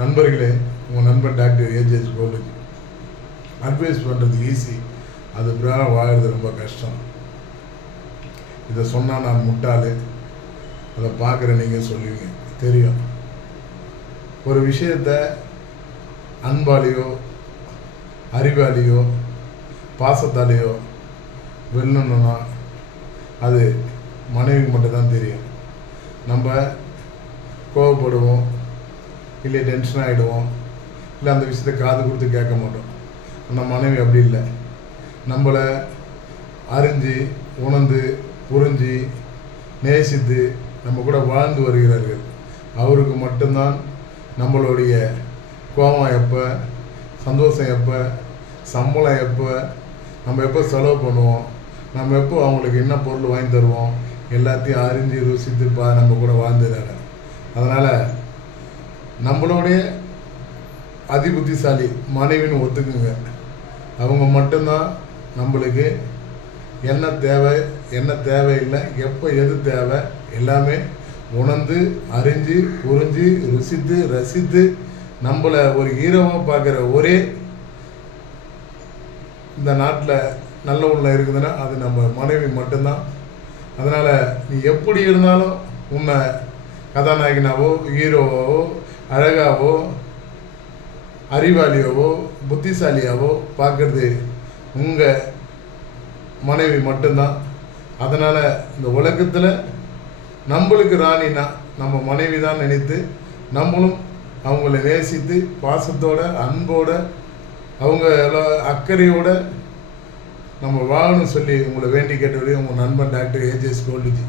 நண்பர்களே, உங்கள் நண்பன் டாக்டர் ஏஜேஎஸ் கோல்டுஜி. அட்வைஸ் பண்ணுறது ஈஸி, அது பிறகு வாழறது ரொம்ப கஷ்டம். இதை சொன்னால் நான் முட்டாளு, அதை பார்க்குற நீங்கள் சொல்லுவீங்க, தெரியும். ஒரு விஷயத்தை அன்பாலேயோ அறிவாலேயோ பாசத்தாலேயோ வெல்லணுன்னா அது மனைவிக்கு மட்டும்தான் தெரியும். நம்ம கோவப்படுவோம், இல்லை டென்ஷன் ஆகிடுவோம், இல்லை அந்த விஷயத்தை காது கொடுத்து கேட்க மாட்டோம். ஆனால் மனைவி அப்படி இல்லை. நம்மளை அறிஞ்சு உணர்ந்து புரிஞ்சு நேசித்து நம்ம கூட வாழ்ந்து வருகிறார்கள். அவருக்கு மட்டும்தான் நம்மளுடைய கோபம் எப்போ, சந்தோஷம் எப்போ, சம்பளம் எப்போ, நம்ம எப்போ செலவு பண்ணுவோம், நம்ம எப்போ அவங்களுக்கு என்ன பொருள் வாங்கி தருவோம், எல்லாத்தையும் அறிஞ்சு ருசித்து நம்ம கூட வாழ்ந்துடுறாங்க. அதனால் நம்மளுடைய அதிபுத்திசாலி மனைவின்னு ஒத்துக்குங்க. அவங்க மட்டும்தான் நம்மளுக்கு என்ன தேவை என்ன தேவையில்லை, எப்போ எது தேவை எல்லாமே உணர்ந்து அறிஞ்சு புரிஞ்சு ருசித்து ரசித்து நம்மளை ஒரு ஹீரோவாக பார்க்குற ஒரே இந்த நாட்டில் நல்ல உள்ள இருக்குதுன்னா அது நம்ம மனைவி மட்டும்தான். அதனால் நீ எப்படி இருந்தாலும் உன்னை கதாநாயகனாவோ ஹீரோவாவோ அழகாவோ அறிவாளியாவோ புத்திசாலியாவோ பார்க்குறது உங்கள் மனைவி மட்டும்தான். அதனால் இந்த உலகத்தில் நம்மளுக்கு ராணினா நம்ம மனைவி தான் நினைத்து நம்மளும் அவங்கள நேசித்து பாசத்தோட அன்போட அவங்க அக்கறையோட நம்ம வாழணும் சொல்லி உங்களை வேண்டி கேட்டவரையும் உங்கள் நண்பன் டாக்டர் ஏஜேஎஸ் கோல்டுஜி.